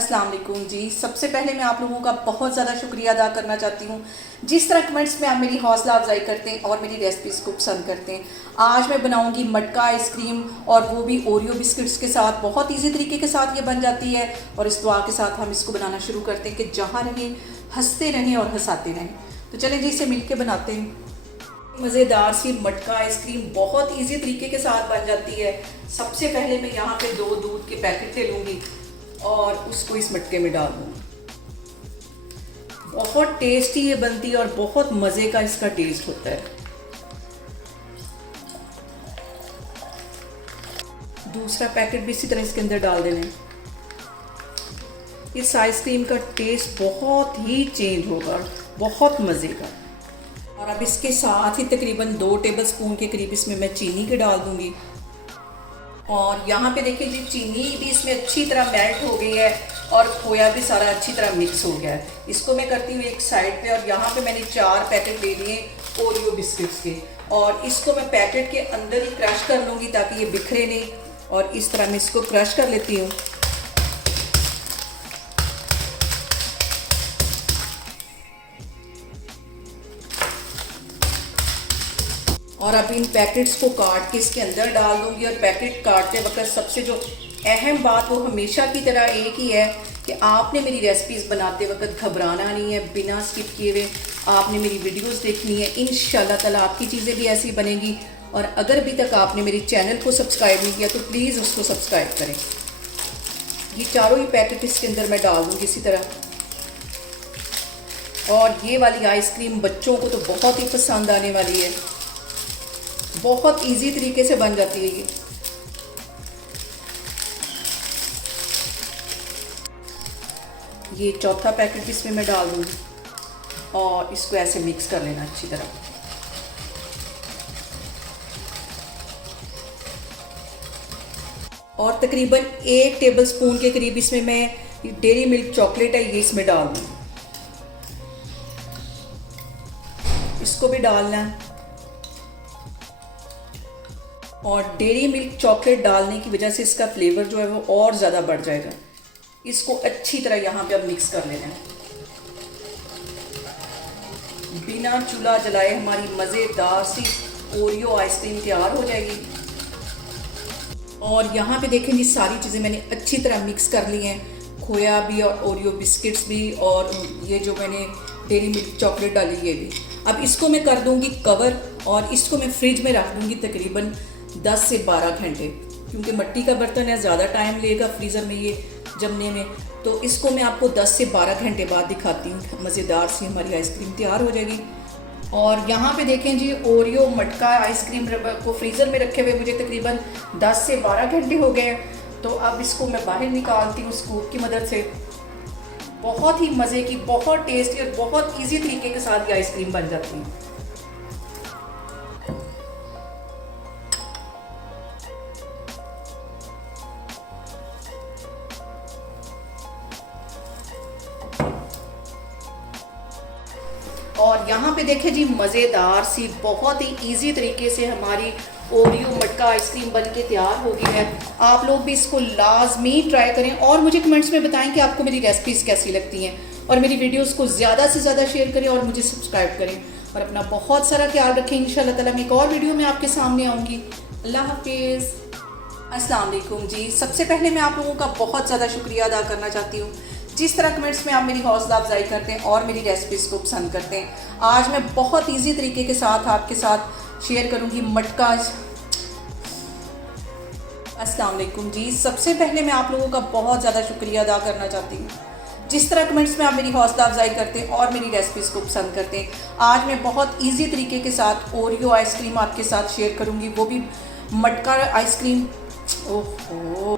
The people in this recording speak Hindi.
अस्सलाम वालेकुम जी। सबसे पहले मैं आप लोगों का बहुत ज़्यादा शुक्रिया अदा करना चाहती हूँ जिस तरह कमेंट्स में आप मेरी हौसला अफजाई करते हैं और मेरी रेसिपीज़ को पसंद करते हैं। आज मैं बनाऊँगी मटका आइसक्रीम और वो भी ओरियो बिस्किट्स के साथ। बहुत इजी तरीके के साथ ये बन जाती है और इस दुआ के साथ हम इसको बनाना शुरू करते हैं कि जहाँ रहें हंसते रहें और हंसाते रहें। तो चलें जी, इसे मिल के बनाते हैं। मज़ेदार सी मटका आइसक्रीम बहुत इजी तरीके के साथ बन जाती है। सबसे पहले मैं यहाँ पे 2 दूध के पैकेट ले लूँगी और उसको इस मटके में डाल दूँगी। बहुत टेस्टी ये बनती है और बहुत मज़े का इसका टेस्ट होता है। दूसरा पैकेट भी इसी तरह इसके अंदर डाल देना है। इस आइसक्रीम का टेस्ट बहुत ही चेंज होगा, बहुत मज़े का। और अब इसके साथ ही तकरीबन 2 टेबलस्पून के करीब इसमें मैं चीनी के डाल दूँगी। और यहाँ पे देखिए जी, चीनी भी इसमें अच्छी तरह मेल्ट हो गई है और खोया भी सारा अच्छी तरह मिक्स हो गया है। इसको मैं करती हूँ एक साइड पे। और यहाँ पे मैंने 4 पैकेट ले लिए ओरियो बिस्किट्स के और इसको मैं पैकेट के अंदर ही क्रश कर लूँगी ताकि ये बिखरे नहीं। और इस तरह मैं इसको क्रश कर लेती हूँ। और अब इन पैकेट्स को काट के इसके अंदर डाल दूंगी। और पैकेट काटते वक्त सबसे जो अहम बात वो हमेशा की तरह एक ही है कि आपने मेरी रेसिपीज़ बनाते वक्त घबराना नहीं है। बिना स्किप किए हुए आपने मेरी वीडियोस देखनी है। इंशाल्लाह ताला आपकी चीज़ें भी ऐसी बनेंगी। और अगर अभी तक आपने मेरे चैनल को सब्सक्राइब नहीं किया तो प्लीज़ उसको सब्सक्राइब करें। ये चारों ही पैकेट इसके अंदर मैं डाल दूँगी इसी तरह। और ये वाली आइसक्रीम बच्चों को तो बहुत ही पसंद आने वाली है। बहुत इजी तरीके से बन जाती है ये चौथा पैकेट इसमें मैं डाल दूँगी और इसको ऐसे मिक्स कर लेना अच्छी तरह। और तकरीबन 1 टेबलस्पून के करीब इसमें मैं डेयरी मिल्क चॉकलेट है ये इसमें डाल दूँगी। इसको भी डालना है। और डेयरी मिल्क चॉकलेट डालने की वजह से इसका फ्लेवर जो है वो और ज़्यादा बढ़ जाएगा। इसको अच्छी तरह यहाँ पे अब मिक्स कर लेना है। बिना चूल्हा जलाए हमारी मज़ेदार सी ओरियो आइसक्रीम तैयार हो जाएगी। और यहाँ पे देखें जी, सारी चीज़ें मैंने अच्छी तरह मिक्स कर ली हैं। खोया भी और ओरियो बिस्किट्स भी और ये जो मैंने डेयरी मिल्क चॉकलेट डाली ये भी। अब इसको मैं कर दूँगी कवर और इसको मैं फ्रिज में रख दूँगी तकरीबन 10 से 12 घंटे, क्योंकि मिट्टी का बर्तन है, ज़्यादा टाइम लेगा फ्रीज़र में ये जमने में। तो इसको मैं आपको 10 से 12 घंटे बाद दिखाती हूँ। मज़ेदार सी हमारी आइसक्रीम तैयार हो जाएगी। और यहाँ पे देखें जी, ओरियो मटका आइसक्रीम को फ्रीज़र में रखे हुए मुझे तकरीबन 10 से 12 घंटे हो गए हैं। तो अब इसको मैं बाहर निकालती हूँ स्कूप की मदद से। बहुत ही मज़े की, बहुत टेस्टी और बहुत ईजी तरीके के साथ ये आइसक्रीम बन जाती है। और यहाँ पे देखें जी, मज़ेदार सी बहुत ही इजी तरीके से हमारी ओरियो मटका आइसक्रीम बन के तैयार हो गई है। आप लोग भी इसको लाजमी ट्राई करें और मुझे कमेंट्स में बताएं कि आपको मेरी रेसिपीज़ कैसी लगती हैं। और मेरी वीडियोस को ज़्यादा से ज़्यादा शेयर करें और मुझे सब्सक्राइब करें। और अपना बहुत सारा ख्याल रखें। इंशाल्लाह ताला मैं एक और वीडियो में आपके सामने आऊँगी। अल्लाह हाफिज़। अस्सलाम वालेकुम जी। सबसे पहले मैं आप लोगों का बहुत ज़्यादा शुक्रिया अदा करना चाहती हूँ जिस तरह कमेंट्स में आप मेरी हौसला अफजाई करते हैं और मेरी रेसिपीज़ को पसंद करते हैं। आज मैं बहुत इजी तरीके के साथ आपके साथ शेयर करूंगी मटका। अस्सलाम वालेकुम जी। सबसे पहले मैं आप लोगों का बहुत ज़्यादा शुक्रिया अदा करना चाहती हूँ जिस तरह कमेंट्स में आप मेरी हौसला अफजाई करते हैं और मेरी रेसिपीज़ को पसंद करते हैं। आज मैं बहुत ईजी तरीके के साथ ओरियो आइसक्रीम आपके साथ शेयर करूँगी, वो भी मटका आइसक्रीम। ओहो।